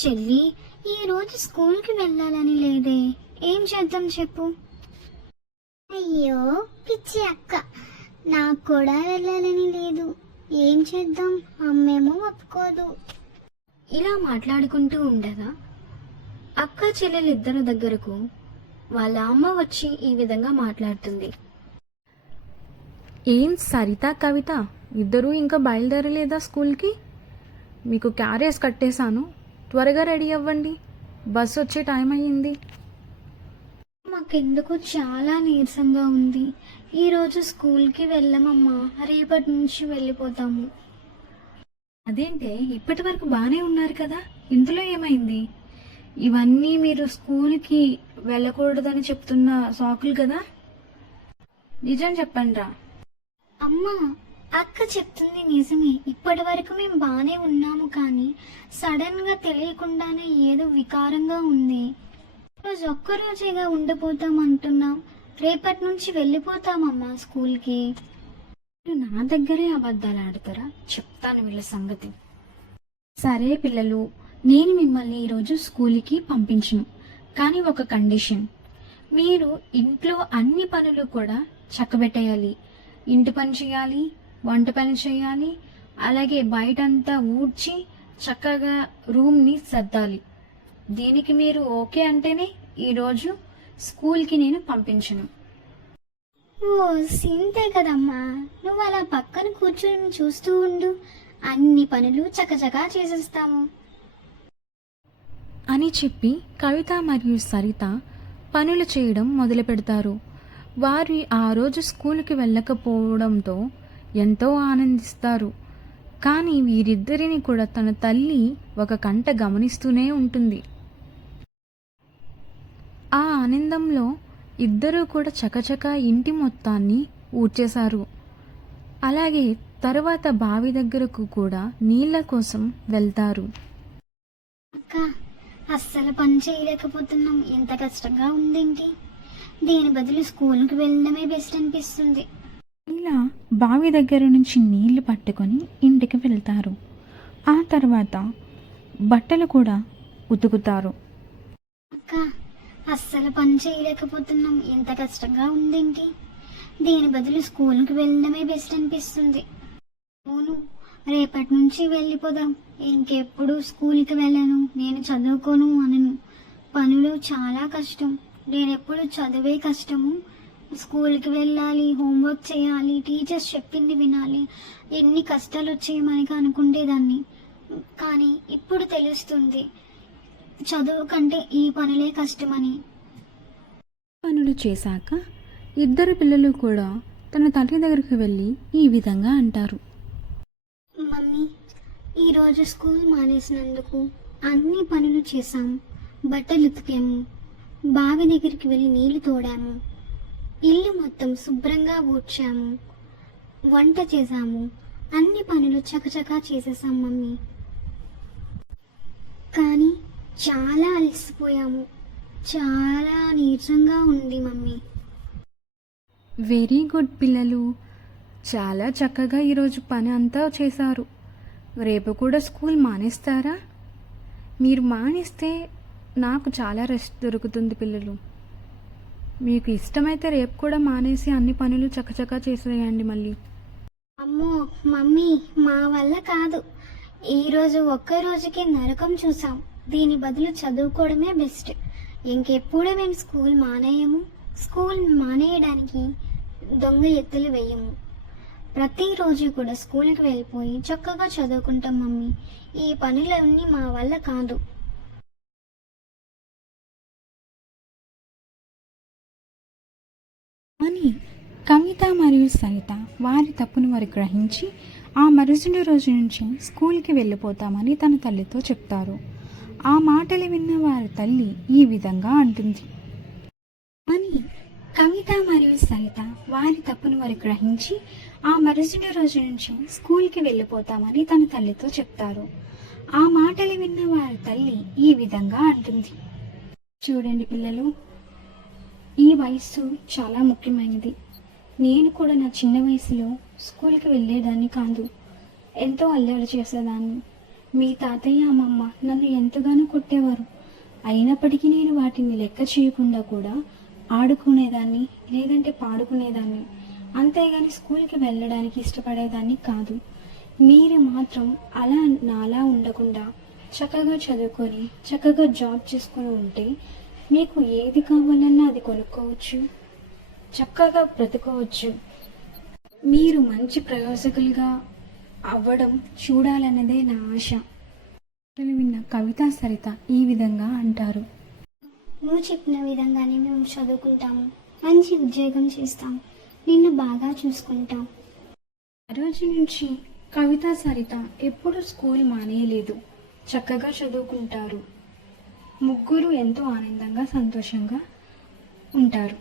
చెల్లి, ఈరోజు స్కూల్కి వెళ్ళాలని లేదే, ఏం చేద్దాం చెప్పు? అయ్యో పిచ్చి అక్క, నాకు కూడా వెళ్ళాలని లేదు. ఏం చేద్దాం? అమ్మేమో ఒప్పుకోదు. ఇలా మాట్లాడుకుంటూ ఉండగా అక్క చెల్లెలిద్దరి దగ్గరకు వాళ్ళ అమ్మ వచ్చి ఈ విధంగా మాట్లాడుతుంది. ఏం సరిత, కవిత ఇద్దరూ ఇంకా బయలుదేరలేదా స్కూల్కి? మీకు క్యారేజ్ కట్టేశాను, త్వరగా రెడీ అవ్వండి, బస్సు వచ్చే టైం అయ్యింది. మాకెందుకు చాలా నీరసంగా ఉంది. ఈరోజు స్కూల్కి వెళ్ళమమ్మా, రేపటి నుంచి వెళ్ళిపోతాము. అదేంటే, ఇప్పటి వరకు బాగానే ఉన్నారు కదా, ఇందులో ఏమైంది? ఇవన్నీ మీరు స్కూల్కి వెళ్ళకూడదని చెప్తున్న సాకులు కదా. నిజం చెప్పండి రా. అమ్మా, అక్క చెప్తుంది నిజమే. ఇప్పటి వరకు మేము బాగానే ఉన్నాము, కానీ సడన్ గా తెలియకుండానే ఏదో వికారంగా ఉంది. రోజు ఒక్కరోజేగా ఉండిపోతాం అంటున్నాం, రేపటి నుంచి వెళ్ళిపోతామమ్మా స్కూల్కి. నా దగ్గరే అబద్ధాలు ఆడతారా? చెప్తాను వీళ్ళ సంగతి. సరే పిల్లలు, నేను మిమ్మల్ని ఈరోజు స్కూల్కి పంపించను, కానీ ఒక కండిషన్. మీరు ఇంట్లో అన్ని పనులు కూడా చక్కబెట్టేయాలి. ఇంటి పని చేయాలి, వంట పని చేయాలి, అలాగే బయటంతా ఊడ్చి చక్కగా రూమ్ని సర్దాలి. దీనికి మీరు ఓకే అంటేనే ఈరోజు స్కూల్కి నేను పంపించను. ఓ సింతే కదమ్మా, నువ్వు అలా పక్కన కూర్చొని చూస్తూ ఉండు, అన్ని పనులు చకచకా చేసేస్తాము అని చెప్పి కవిత మరియు సరిత పనులు చేయడం మొదలు పెడతారు. వారు ఆ రోజు స్కూల్కి వెళ్ళకపోవడంతో ఎంతో ఆనందిస్తారు. కానీ వీరిద్దరిని కూడా తన తల్లి ఒక కంట గమనిస్తూనే ఉంటుంది. ఆ ఆనందంలో ఇద్దరూ కూడా చకచక ఇంటి మొత్తాన్ని ఊడ్చేశారు. అలాగే తర్వాత బావి దగ్గరకు కూడా నీళ్ళ కోసం వెళ్తారు. అక్క, అస్సలు పని చేయలేకపోతున్నాం, ఎంత కష్టంగా ఉందేంటి. దీని బదులు స్కూల్కి వెళ్ళడమే బెస్ట్ అనిపిస్తుంది. ఇలా బావి దగ్గర నుంచి నీళ్లు పట్టుకొని ఇంటికి వెళ్తారు. ఆ తర్వాత బట్టలు కూడా ఉతుకుతారు. అక్క, అస్సలు పని చేయలేకపోతున్నాం, ఎంత కష్టంగా ఉందేంటి. దీని బదులు స్కూల్కి వెళ్ళడమే బెస్ట్ అనిపిస్తుంది. అవును, రేపటి నుంచి వెళ్ళిపోదాం. ఇంకెప్పుడు స్కూల్కి వెళ్ళను, నేను చదువుకోను అనను. పనులు చాలా కష్టం, నేనెప్పుడు చదివే కష్టము. స్కూల్కి వెళ్ళాలి, హోంవర్క్ చేయాలి, టీచర్స్ చెప్పింది వినాలి, ఎన్ని కష్టాలు వచ్చాయి మనకి అనుకుంటేదాన్ని. కానీ ఇప్పుడు తెలుస్తుంది, చదువు కంటే ఈ పనులే కష్టమని. పనులు చేశాక ఇద్దరు పిల్లలు కూడా తన తల్లి దగ్గరికి వెళ్ళి ఈ విధంగా అంటారు. మమ్మీ, ఈరోజు స్కూల్ మానేసినందుకు అన్ని పనులు చేశాము. బట్టలు ఉతికాము, బావి దగ్గరికి వెళ్ళి నీళ్లు తోడాము, ఇల్లు మొత్తం శుభ్రంగా ఊడ్చాము, వంట చేశాము, అన్ని పనులు చకచకా చేసేసాం మమ్మీ. కానీ చాలా అలసిపోయాము, చాలా నీరసంగా ఉంది మమ్మీ. వెరీ గుడ్ పిల్లలు, చాలా చక్కగా ఈరోజు పని అంతా చేశారు. రేపు కూడా స్కూల్ మానేస్తారా? మీరు మానేస్తే నాకు చాలా రెస్ట్ దొరుకుతుంది పిల్లలు. మీకు ఇష్టమైతే రేపు కూడా మానేసి అన్ని పనులు చకచకా చేసేయండి మళ్ళీ. అమ్మో మమ్మీ, మా వల్ల కాదు. ఈరోజు ఒక్క రోజుకి నరకం చూసాం, దీని బదులు చదువుకోవడమే బెస్ట్. ఇంకెప్పుడు మేము స్కూల్ మానేయము, స్కూల్ మానేయడానికి దొంగ ఎత్తులు వేయము. ప్రతిరోజు కూడా స్కూల్కి వెళ్ళిపోయి చక్కగా చదువుకుంటాం మమ్మీ. ఈ పనులన్నీ మా వల్ల కాదు. అని కవిత మరియు సరిత వారి తప్పును వారు గ్రహించి ఆ మరుసటి రోజు నుంచి స్కూల్కి వెళ్ళిపోతామని తన తల్లితో చెప్తారు. ఆ మాటలు విన్న వారి తల్లి ఈ విధంగా అంటుంది. అని కవిత మరియు సరిత వారి తప్పును వారు గ్రహించి ఆ మరుసటి రోజు నుంచి స్కూల్కి వెళ్ళిపోతామని తన తల్లితో చెప్తారు. ఆ మాటలు విన్న వారి తల్లి ఈ విధంగా అంటుంది. చూడండి పిల్లలు, ఈ వయస్సు చాలా ముఖ్యమైనది. నేను కూడా నా చిన్న వయసులో స్కూల్కి వెళ్ళేదాన్ని కాదు, ఎంతో అల్లరి చేసేదాన్ని. మీ తాతయ్య అమ్మమ్మ నన్ను ఎంతగానో కొట్టేవారు. అయినప్పటికీ నేను వాటిని లెక్క చేయకుండా కూడా ఆడుకునేదాన్ని, లేదంటే పాడుకునేదాన్ని. అంతేగాని స్కూల్కి వెళ్ళడానికి ఇష్టపడేదాన్ని కాదు. మీరు మాత్రం అలా నాలా ఉండకుండా చక్కగా చదువుకొని చక్కగా జాబ్ చేసుకొని ఉంటే మీకు ఏది కావాలన్నా అది కొనుక్కోవచ్చు, చక్కగా బ్రతుకోవచ్చు. మీరు మంచి ప్రయోజకులుగా అవ్వడం చూడాలన్నదే నా ఆశ. విన్న కవిత సరిత ఈ విధంగా అంటారు. నువ్వు చెప్పిన విధంగానే మేము చదువుకుంటాము, మంచి ఉద్యోగం చేస్తాం, నిన్ను బాగా చూసుకుంటాం. ఆ రోజు నుంచి కవిత సరిత ఎప్పుడూ స్కూల్ మానేయలేదు, చక్కగా చదువుకుంటారు. ముగ్గురు ఎంతో ఆనందంగా సంతోషంగా ఉంటారు.